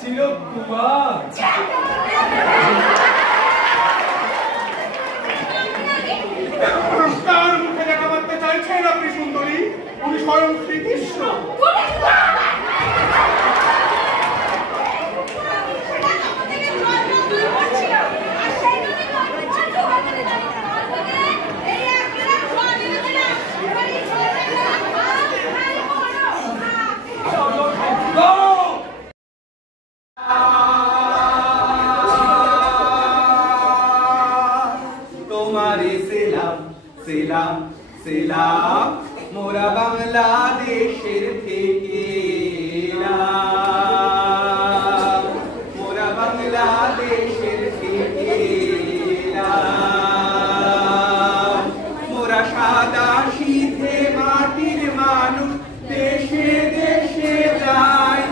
ছিল কুমার। কার মুখে দেখা মারতে চাইছেন আপনি সুন্দরী? উনি স্বয়ং শ্রীকৃষ্ণ। মোরা বাংলাদেশের থেকে মোরা বাংলাদেশের থেকে মোরা সাদা সিধে মাটির মানুষ দেশে দেশে যায়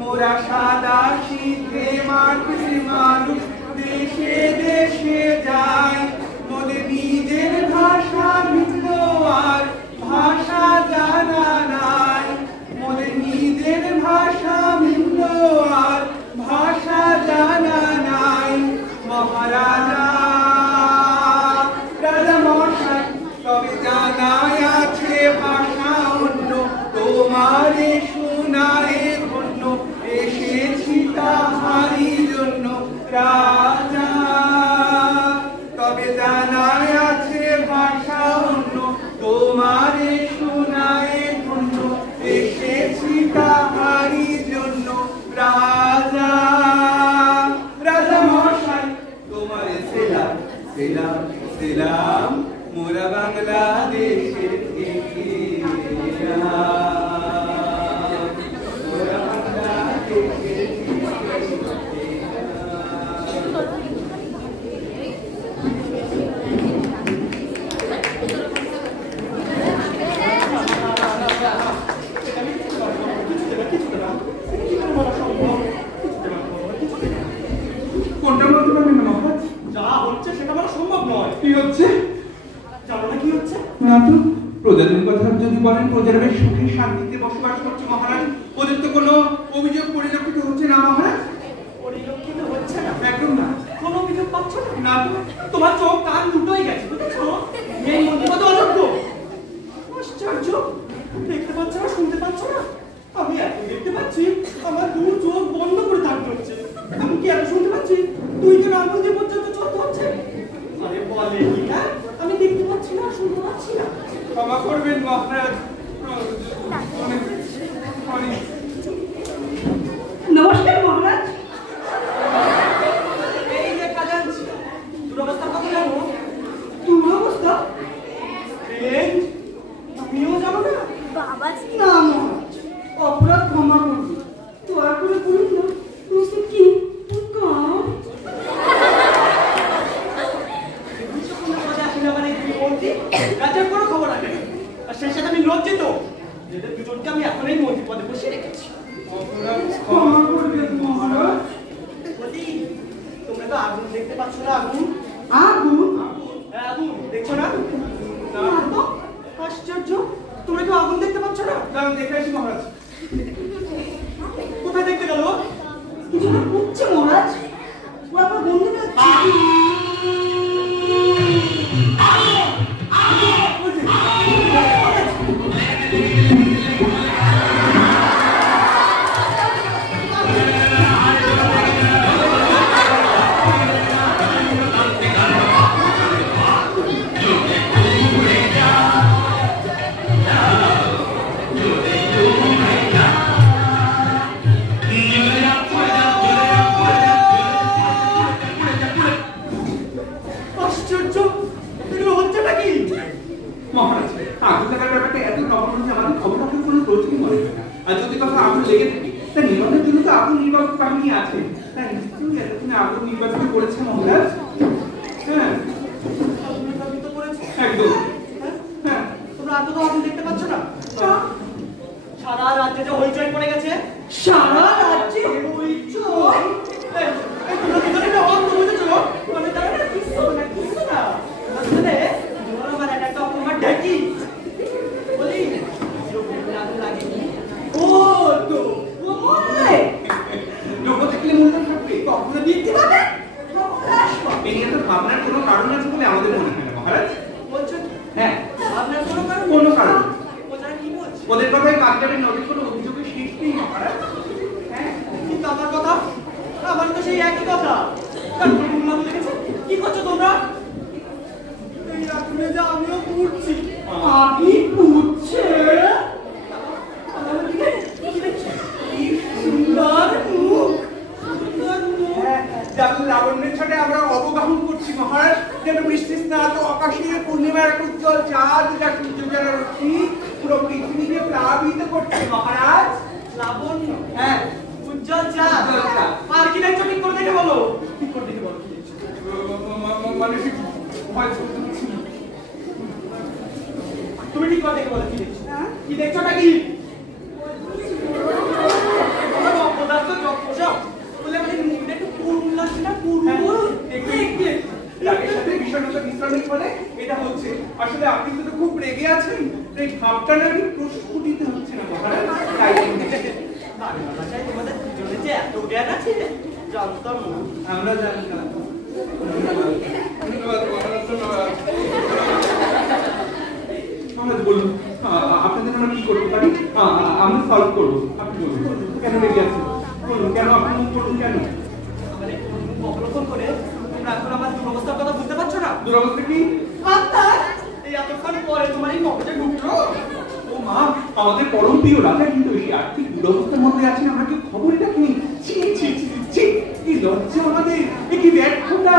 মোরা সাদা সিধে মাটির মানুষ দেশে দেশে যায় মোদের নিজের ভাষা ভিন্ন আর ভাষা জানা নাই মোদের নিজের ভাষা ভিন্ন আর ভাষা জানা নাই মহারাজা রাজা মশাই তবে জানাই আছে ভাষা অন্য তোমারে শোনায় ধন্য এসেছি তাহারি জন্য রাজা তবে জানাই আছে ভাষা অন্য তোমারে শোনায় ধন্য এসেছি তাহারি জন্য রাজা রাজা মশাই তোমারে সেলাম সেলাম সেলাম মোরা বাংলাদেশের থেকে মোরা বাংলাদেশের কোনটা বলতে পারবেন না মহারাজ? যা হচ্ছে সেটা বলা সম্ভব নয়। কি হচ্ছে জানো না কি হচ্ছে? না তো প্রজাদের কথা যদি বলেন প্রজারা বেশ সুখে শান্তিতে বসবাস করছে মহারাজ ওদের তো কোনো অভিযোগ পরিলক্ষিত হচ্ছে না মহারাজ পরিলক্ষিত হচ্ছে না? একদম না কোনো অভিযোগ পাচ্ছ না? না তো তোমার চোখ কান দুটোই গেছে বুঝেছো? এই মন্ত্রী কত অযোগ্য! আশ্চর্য! দেখতে পাচ্ছ না, শুনতে পাচ্ছ না? আমি এত দেখতে পাচ্ছি আমার দু চোখ বন্ধ করে থাকতে হচ্ছে। আমি কি এত শুনতে পাচ্ছি? তুই তো আঙুল দিয়ে পর্যন্ত চলতে হচ্ছে। আরে বলে কি না? আমি দেখতে পাচ্ছি না, শুনতে পাচ্ছি না। ক্ষমা করবেন মহারাজ নমস্কার মহারাজ। এই যে খাজাঞ্চি, দুরবস্থা কত জানো? দুরবস্থা? তুমিও জানো না? বাবাজি না মহারাজ, অপরাধ ক্ষমা করুন, দয়া করে বলুন না প্রশ্ন কি? রাজ্যের কোনো খবর রাখে না। আর সেই সাথে আমি লজ্জিত এদের দুজনকে আমি এখন এই মন্ত্রী পদে বসিয়ে রেখেছি। ক্ষমা করবেন মহারাজ। বলি, তোমরা তো আগুন দেখতে পাচ্ছ না? আগুন আগুন? হ্যাঁ, আগুন দেখছো না? না তো আশ্চর্য, তোমরা কি আগুন দেখতে পাচ্ছ না? আমি দেখে আসি মহারাজ কোথায় দেখতে গেল? কিছু না বুঝছে মহারাজ, ও আমার বন্ধুটা মহারাজ আগুন লাগার ব্যাপারটা এত নগণ্য যে আমাদের খবর রাখার কোনো প্রয়োজনই মনে হয় না আর যদি কথা আগুন লেগে থাকে তা নির্বাচনের জন্য তো আগুন নির্বাচক বাহিনী আছে তাই নিশ্চয়ই এতক্ষণে আগুন নির্বাচন করেছে মহারাজ হ্যাঁ একদম হ্যাঁ, তোমরা আর তো আগুন দেখতে পাচ্ছ না? সারা রাজ্যে যে হইচই পড়ে গেছে। সারা রাজ্যে হইচই? তোমরা কি জানো না অন্ধ বুঝেছো? মানে তারা না কিছু না কিছু না আসলে তোমার আমার একটা অপমান ঢাকি বলি আগুন লাগেনি। ও তো ও মরে লোক থাকলে মনে থাকবে কখনো দেখতে পাবে এই নিয়ে তো ভাবনার কোনো কারণ আছে বলে আমাদের মনে হয় না মহারাজ বলছো হ্যাঁ আপনার কোনো কারণ? কোনো কারণ ওরা কি বলছে? ওদের কথাই কাকজাবের নদীর কোনো অভিযোগের শেষ নেই মহারাজ হ্যাঁ, কিন্তু আমার কথা আমার তো সেই একই কথা। কারণ উন্মাদ লেগেছে। কি করছো তোমরা? এই আগুনে যে আমিও পুড়ছি। আপনি পুড়ছে? আমার দিকে কি দেখছো? কি সুন্দর মুখ, সুন্দর মুখ। যেমন লাবণ্যের ছটে আমরা অবগাহন করছি মহারাজ যেন বৃষ্টি স্নাত আকাশে পূর্ণিমার এক উজ্জ্বল চাঁদ যা সূর্য যারা রশ্মি পুরো প্লাবিত করছে মহারাজ। লাবণ্য, হ্যাঁ, উজ্জ্বল চাঁদ, উজ্জ্বল চাঁদ। আর কি দেখছো ঠিক করে দেখে বলো, ঠিক করে দেখে বলো কি দেখছো? মানে ঠিক ভয় করতে তুমি ঠিক করে দেখে বলো কি দেখছো? কি দেখছো নাকি? তোমার অপদার্থ যজ্ঞসব বলে মানে মুখটা একটু পুরুন লাগছে না? পুরুন একটু রাগের সাথে বিষণ্ণতা মিশ্রণের ফলে এটা হচ্ছে। আসলে আপনি তো খুব রেগে আছেন, তাই ভাবটা না কি প্রস্ফুটিত হচ্ছে না মহারাজ। তাই আরে বাবা, চাই তোমাদের দুজনে যে এত জ্ঞান আছে জানতাম না। আমরা জানতাম। ধন্যবাদ মহারাজ, ধন্যবাদ। মহারাজ বলুন, আপনাদের আমরা কি করতে পারি? আমরা সলভ করবো। আপনি বলুন কেন রেগে আছেন, বলুন কেন, আপনি বলুন কেন। মানে অবলোকন করে তোমরা এখন আমার দুরবস্থার কথা বুঝতে পারছো না? দুরবস্থা কি? আত্মা এই এতক্ষণ পরে তোমার এই মগজে ঢুকলো। ও মা, আমাদের পরম প্রিয় রাজা কিন্তু এই আর্থিক দুরবস্থার মধ্যে আছেন, আমরা কি খবরই রাখিনি? ছি ছি ছি ছি, কি লজ্জা আমাদের, কি ব্যর্থতা।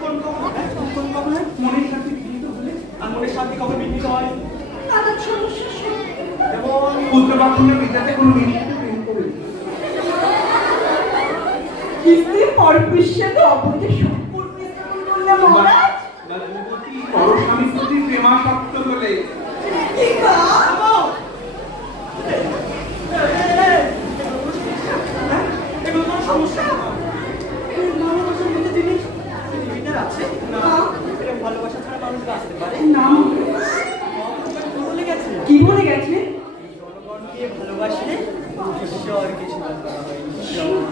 কোন কখন হয়? মনের সাথে বিনীত হলে আর মনের শান্তি কখন বিঘ্নিত হয়? নানান সমস্যা যেমন পুত্রবাক্ষণের বিদ্যাতে কোনো মেয়ের সাথে প্রেম করে। কিস্তি পরপুষ্যের অবধি সম্পূর্ণ স্থাপন করলে মহারাজ। পর স্বামীর প্রতি প্রেমাসক্ত হলে ঠিক আছে। এগুলো কোনো সমস্যা? ভালোবাসার মধ্যে জিনিস পৃথিবীতে আছে না? এরকম ভালোবাসা ছাড়া মানুষ বাঁচতে পারে না, বলে গেছে কি বলে গেছে? জনগণকে ভালোবাসলে ঈশ্বরকে সেবা করা হয়। ঈশ্বর।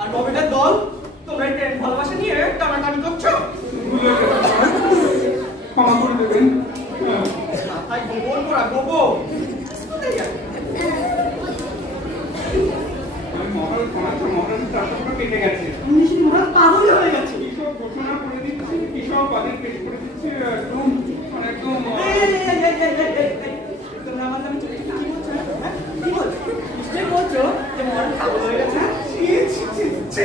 আর নবেটের দল তোমরা এই প্রেম ভালোবাসা নিয়ে টানাটানি করছো। ক্ষমা করে দেবেন। তাই গোবর করা গোবর মহারাজ মহারাজ রাষ্ট্রপতি কেটে গেছে। নিশ্চিত মহারাজ পাগল হয়ে গেছে। কিসব ঘোষণা করে দিচ্ছে, কিসব বাদের পেশ করে দিচ্ছে, একদম মানে একদম তোমরা আমার নামে চুপি চুপি কি বলছো? হ্যাঁ? কি বলছো? নিশ্চয়ই বলছো যে মহারাজ পাগল হয়ে গেছে। ছি ছি ছি ছি,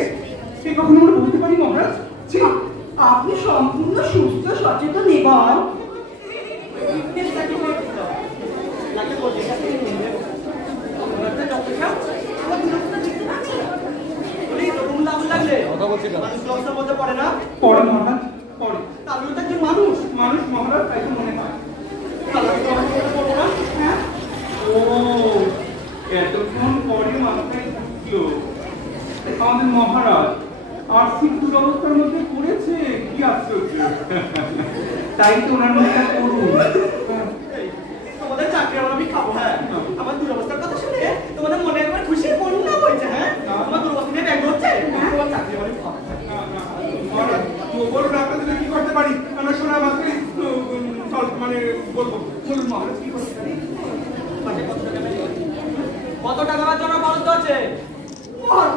সে কখনো আমরা বলতে পারি মহারাজ? ছি, আপনি সম্পূর্ণ সুস্থ সচেতন এবং লাগে বলতে গেছে তোমরা যত খাও আমার দুরবস্থা দেখতে পাচ্ছি না। বলি এরকম লাগুন লাগলে মানুষ লজ্জার মধ্যে পড়ে না? পরে মহারাজ পরে। আমিও তো একজন মানুষ। মানুষ মহারাজ, তাই তো মনে হয়। তাহলে আমি তোমার মধ্যে পড়বো না? হ্যাঁ? ও এতক্ষণ পরে মাথায় ঢুকলো আমাদের মহারাজ আর্থিক দুরবস্থার মধ্যে পড়েছে, কি আশ্চর্য। তাই তো ওনার মধ্যে করুন। এই, তোমাদের চাকরি আমি খাবো। হ্যাঁ, আমার দুরবস্থার কথা শুনে তোমাদের মনে একবার খুশি বন্যা হয়েছে। হ্যাঁ, আমার দুরবস্থা নিয়ে ব্যঙ্গ হচ্ছে। তোমার চাকরি আমি খাবো। মহারাজ বলুন আপনাদের কি করতে পারি? আমরা শোনা মাত্রই মানে বলবো। বলুন মহারাজ কি করতে পারি? কত টাকা জন্য বরাদ্দ আছে? মহারাজ